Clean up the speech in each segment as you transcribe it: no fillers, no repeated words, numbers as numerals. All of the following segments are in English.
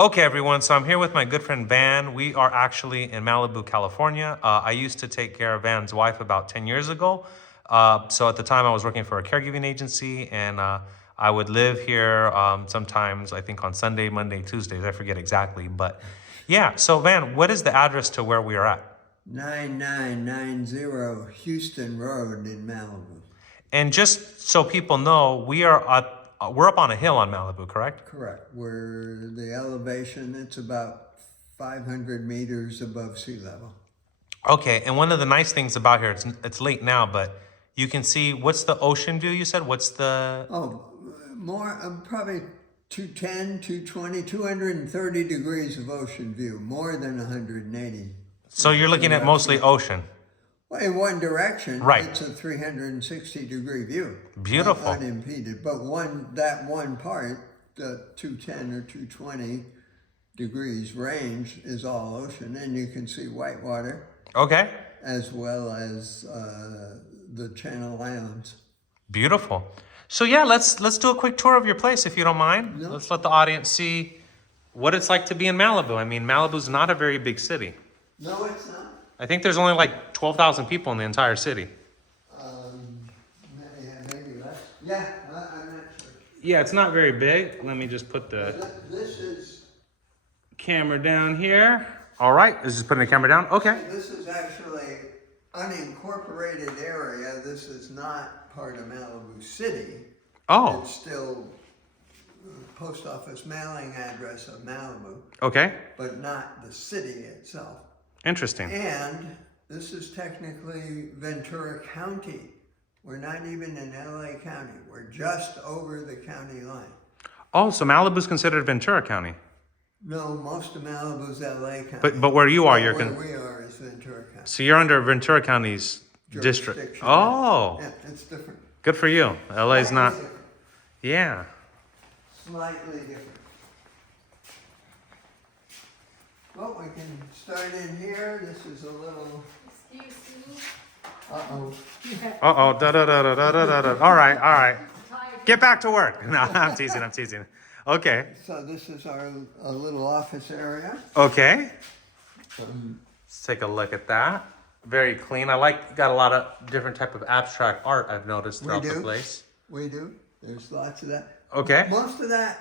Okay, everyone. So I'm here with my good friend Van. We are actually in Malibu, California. I used to take care of Van's wife about 10 years ago. So at the time, I was working for a caregiving agency, and I would live here sometimes, I think on Sunday, Monday, Tuesdays. I forget exactly. But yeah, so Van, what is the address to where we are at? 9990 Houston Road in Malibu. And just so people know, we're up on a hill on Malibu, correct? Correct. Where the elevation, it's about 500 meters above sea level. Okay, and one of the nice things about here, it's late now, but you can see, what's the ocean view you said? What's the... Oh, more, probably 210, 220, 230 degrees of ocean view, more than 180. So you're looking at mostly ocean. Well, in one direction, Right. it's a 360-degree view. Beautiful. Unimpeded. But that one part, the 210 or 220 degrees range is all ocean, and you can see whitewater Okay, as well as the Channel Islands. beautiful. So yeah, let's do a quick tour of your place if you don't mind. No. Let's let the audience see what it's like to be in Malibu. I mean, Malibu's not a very big city. No, it's not. I think there's only like 12,000 people in the entire city. Maybe less. Yeah, I'm not sure. Yeah, it's not very big. Let me just put the This is camera down here. All right, this is putting the camera down. Okay. This is actually unincorporated area. This is not part of Malibu City. Oh, It's still post office mailing address of Malibu, okay. but not the city itself. Interesting. And this is technically Ventura County. We're not even in LA County. We're just over the county line. Oh, so Malibu's considered Ventura County. No, most of Malibu's LA County. But where you are, Where you're we are is Ventura County. so you're under Ventura County's district. Jurisdiction. Oh, Yeah, it's different. good for you. LA's not. Slightly different. Yeah. Slightly different. Well, we can start in here. This is a little. Excuse me. Uh-oh. Uh-oh. Da da da da da da da. All right, all right. Get back to work. No, I'm teasing. Okay. So this is our a little office area. Okay. Let's take a look at that. Very clean. Got a lot of different type of abstract art I've noticed throughout the place. We do. There's lots of that. Okay. Most of that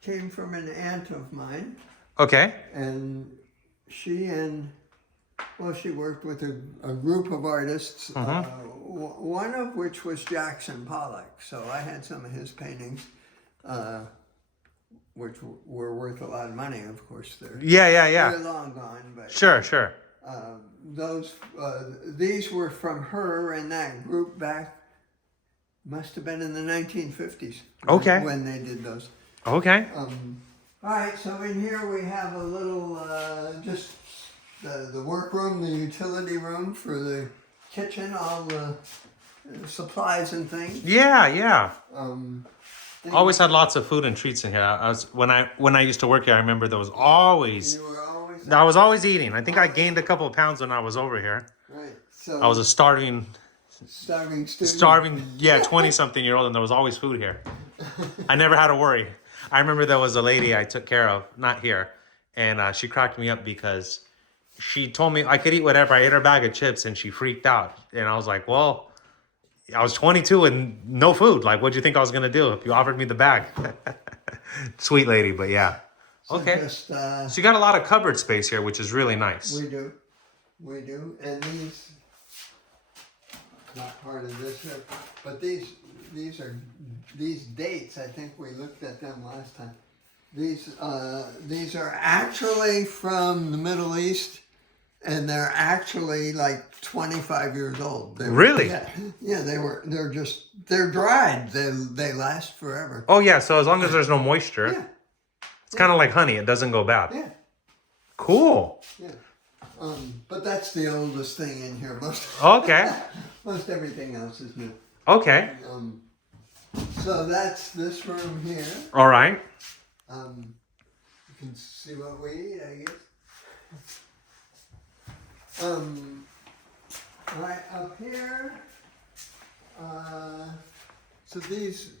came from an aunt of mine, Okay. and she worked with a group of artists, one of which was Jackson Pollock. So I had some of his paintings, which were worth a lot of money, of course. Yeah. They're long gone, but Sure. these were from her and that group back. Must have been in the 1950s. Okay. When they did those. Okay. All right, so in here we have a little, just the workroom, the utility room for the kitchen, all the supplies and things. Yeah. Things- Always had lots of food and treats in here. When I used to work here, I remember there was always You were always I was always eating. I think I gained a couple of pounds when I was over here. right. So I was a starving student. 20-something-year-old, and there was always food here. I never had to worry. I remember there was a lady I took care of, not here, and she cracked me up because she told me I could eat whatever. I ate her bag of chips, and she freaked out. And I was like, well, I was 22 and no food. Like, what'd you think I was going to do if you offered me the bag? Sweet lady, but yeah. So Okay. just, So you got a lot of cupboard space here, which is really nice. we do, and these. Not part of this here, but these dates. I think we looked at them last time. These are actually from the Middle East, and they're actually like 25 years old. Really? Yeah. They're dried. They last forever. Oh yeah, so as long as there's no moisture, Yeah. it's kind of like honey. It doesn't go bad. Yeah. Cool. Yeah. But that's the oldest thing in here. Okay. Most everything else is new. Okay. So that's this room here. All right. You can see what we eat, I guess. Right up here. So these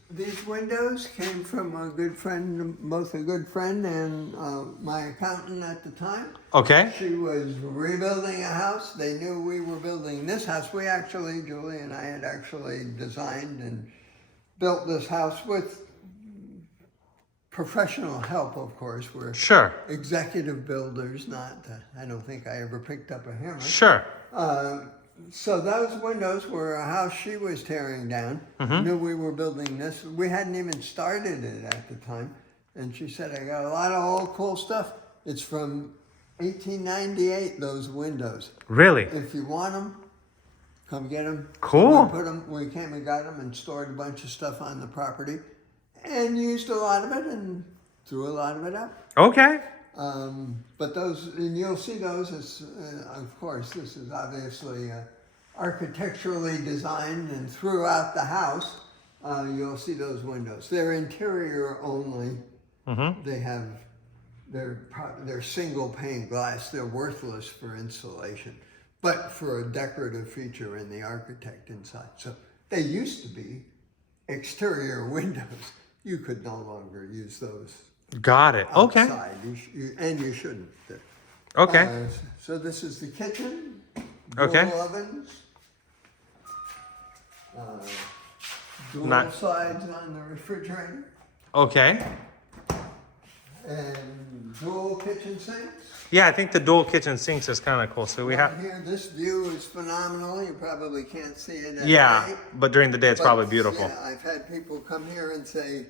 windows came from a good friend, both a good friend and my accountant at the time. Okay. She was rebuilding a house. They knew we were building this house. We actually, Julie and I had actually designed and built this house with professional help, of course. We're Sure. executive builders, not, I don't think I ever picked up a hammer. Sure. So those windows were a house she was tearing down. Knew we were building this. We hadn't even started it at the time. And she said, I got a lot of old cool stuff. It's from 1898, those windows. Really? If you want them, come get them. Cool. We came and got them and stored a bunch of stuff on the property and used a lot of it and threw a lot of it out. Okay. But those, and you'll see those as, of course, this is obviously architecturally designed, and throughout the house, you'll see those windows. They're interior only. They have, they're single pane glass. They're worthless for insulation, but for a decorative feature in the architect inside. So they used to be exterior windows. You could no longer use those. Got it. Okay. Outside. And you shouldn't. Okay. So this is the kitchen. Okay. Dual ovens. Dual Not- sides on the refrigerator. Okay. And dual kitchen sinks. Yeah, I think the dual kitchen sinks is kind of cool. So we have. Here, this view is phenomenal. You probably can't see it at Yeah, night. but during the day it's But, probably beautiful. Yeah, I've had people come here and say,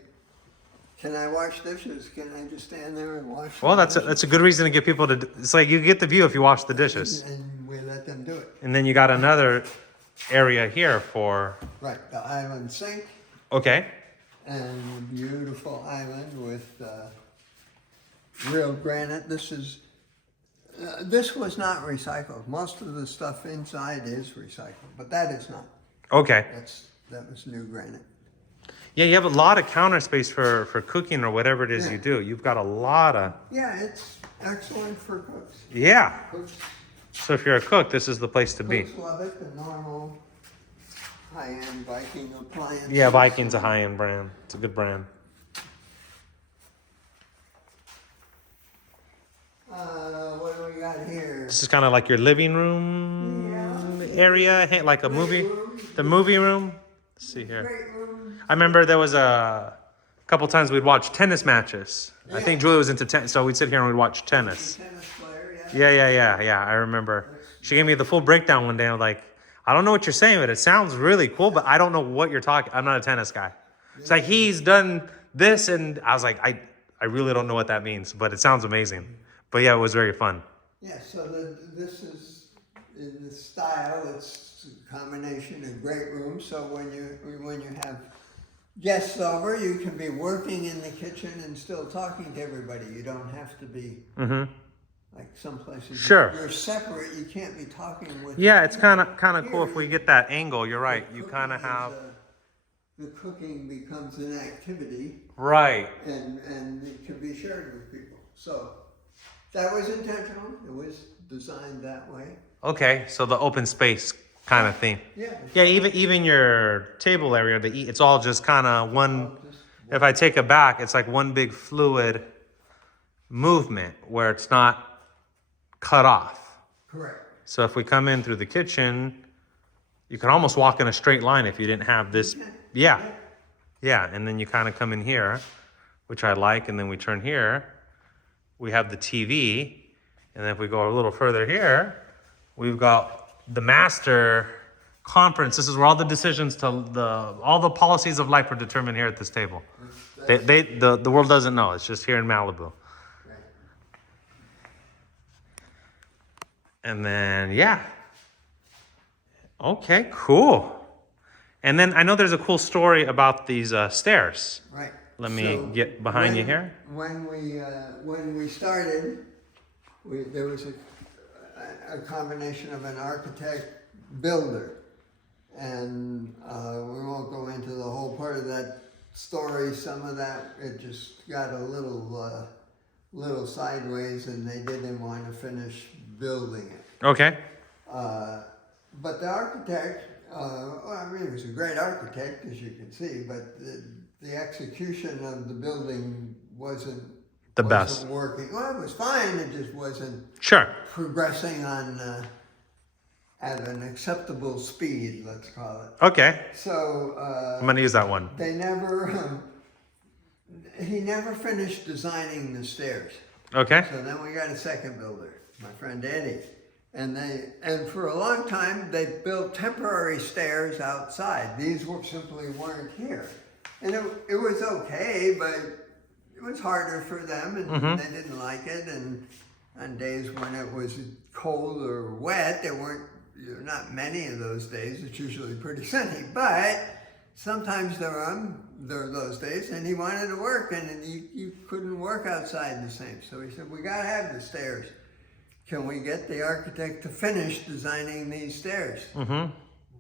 can I wash dishes? Can I just stand there and wash Well, the that's a good reason to get people to. It's like you get the view if you wash the dishes, And we let them do it. and then you got another area here for. Right, the island sink. Okay. And a beautiful island with real granite. This was not recycled. Most of the stuff inside is recycled, but that is not. Okay. That was new granite. Yeah, you have a lot of counter space for cooking or whatever it is Yeah. you do. You've got a lot of. Yeah, it's excellent for cooks. Yeah. Cooks, So if you're a cook, this is the place to be. cooks love it. The normal high-end Viking appliances. Yeah, Viking's a high-end brand. It's a good brand. What do we got here? This is kind of like your living room area, like a movie. The movie room. Let's see here. Great room. I remember there was a couple times we'd watch tennis matches. I think Julie was into tennis, so we'd sit here and we'd watch tennis. Tennis player, yeah. Yeah. I remember. She gave me the full breakdown one day. I'm like, I don't know what you're saying, but it sounds really cool, but I don't know what you're talking. I'm not a tennis guy. It's like he's done this, and I was like, I really don't know what that means, but it sounds amazing. But yeah, it was very fun. Yeah, so this is in the style. It's a combination of great rooms. So when you have guests over, you can be working in the kitchen and still talking to everybody. You don't have to be like some places. Sure. You're separate. You can't be talking with. Yeah, it's kind of cool if we get that angle. You're right. You kind of have. The cooking becomes an activity, Right. and it can be shared with people. So that was intentional. It was designed that way. Okay, so the open space kind of thing. Yeah. Yeah, even your table area, it's all just kind of one. If I take it back, it's like one big fluid movement where it's not cut off. Correct. So if we come in through the kitchen, you can almost walk in a straight line if you didn't have this. Yeah, and then you kind of come in here, which I like, and then we turn here. We have the TV, and then if we go a little further here, we've got the master conference. This is where all the decisions all the policies of life are determined here at this table. The world doesn't know. It's just here in Malibu. And then okay, cool. And then I know there's a cool story about these stairs. Right. Let me get behind you here. When we started, there was a combination of an architect builder, and we won't go into the whole part of that story. Some of that it just got a little sideways, and they didn't want to finish building it. Okay. But the architect Well, I mean, he was a great architect, as you can see, but the execution of the building wasn't The best. working. Well, it was fine. It just wasn't Sure. progressing on at an acceptable speed. Let's call it. Okay. So I'm gonna use that one. they never. He never finished designing the stairs. Okay. So then we got a second builder, my friend Eddie. And for a long time, they built temporary stairs outside. These simply weren't here. And it was okay, but it was harder for them, and they didn't like it. And on days when it was cold or wet, there weren't not many of those days. It's usually pretty sunny, but sometimes there are those days, and he wanted to work, and you couldn't work outside the same. So he said, we got to have the stairs. Can we get the architect to finish designing these stairs?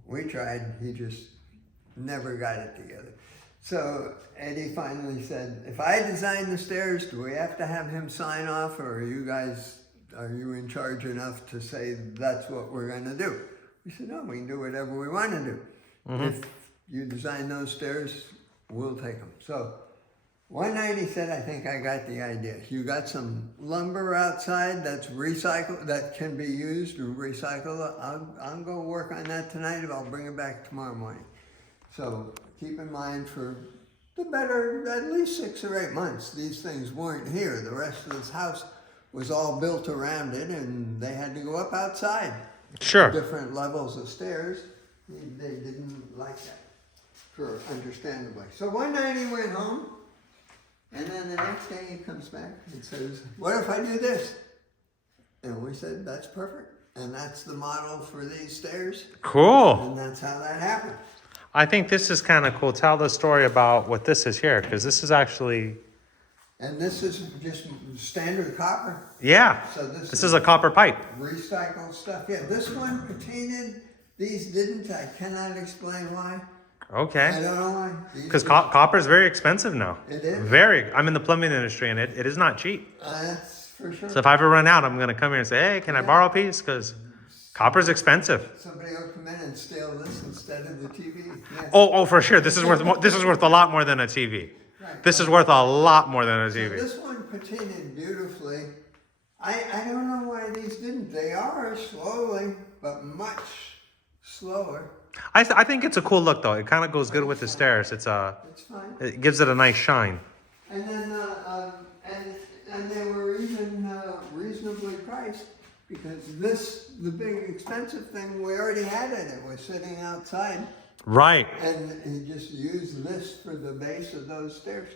We tried. He just never got it together. So Eddie finally said, if I design the stairs, do we have to have him sign off, or are you in charge enough to say that's what we're going to do? We said, no, we can do whatever we want to do. If you design those stairs, we'll take them. So one night he said, I think I got the idea. You got some lumber outside that's recycled, that can be used or recycled. I'll go work on that tonight, and I'll bring it back tomorrow morning. So keep in mind, for the better, at least 6 or 8 months, these things weren't here. The rest of this house was all built around it, and they had to go up outside. Sure. Different levels of stairs. They didn't like that, understandably. So one night he went home, and then the next day he comes back and says, what if I do this? And we said, that's perfect. And that's the model for these stairs. Cool. And that's how that happened. I think this is kind of cool. Tell the story about what this is here, because this is actually. And this is just standard copper. Yeah. So this is a copper pipe. Recycled stuff. Yeah, this one patinted. These didn't. I cannot explain why. Okay. I don't know why. Because copper is very expensive now. It is? Very. I'm in the plumbing industry, and it is not cheap. That's for sure. So if I ever run out, I'm going to come here and say, hey, can I borrow a piece? Because copper's expensive. Somebody will come in and steal this instead of the TV. Yeah. Oh, for sure. This is worth a lot more than a TV. Right. This is worth a lot more than a TV. So this one patinaed beautifully. I don't know why these didn't. They are slowly, but much slower. I think it's a cool look, though. It kind of goes good with the stairs. It's fine. It gives it a nice shine. And then and they were even reasonably priced, because the big expensive thing, we already had it. It was sitting outside. Right. And he just used this for the base of those stairs.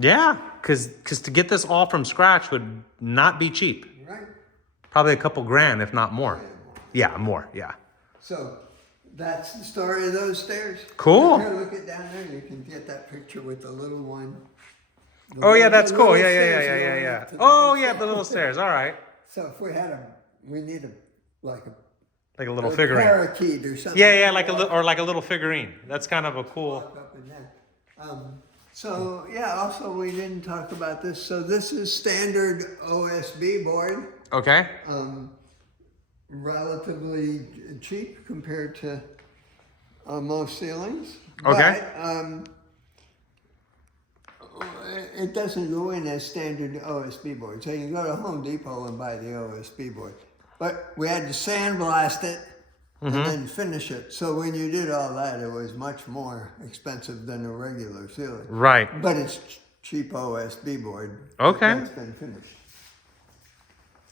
Yeah, because to get this all from scratch would not be cheap. Right. Probably a couple grand, if not more. Yeah, more. Yeah. So that's the story of those stairs. Cool. Here, look it down there. You can get that picture with the little one. Oh yeah, that's cool. Yeah. Oh yeah, the little stairs. All right. So if we need like a little figurine. Parakeet or something. Yeah, like a little figurine. That's kind of a cool. Walk up and down. So yeah, also we didn't talk about this. So this is standard OSB board. Okay. Relatively cheap compared to most ceilings. Okay. But, it doesn't go in as standard OSB board. So you can go to Home Depot and buy the OSB board. But we had to sandblast it and then finish it. So when you did all that, it was much more expensive than a regular ceiling. Right. But it's cheap OSB board. Okay. It's been finished.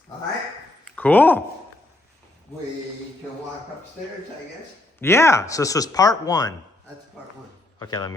All right. Cool. We can walk upstairs, I guess. Yeah. So this was part 1. That's part 1. Okay, let me.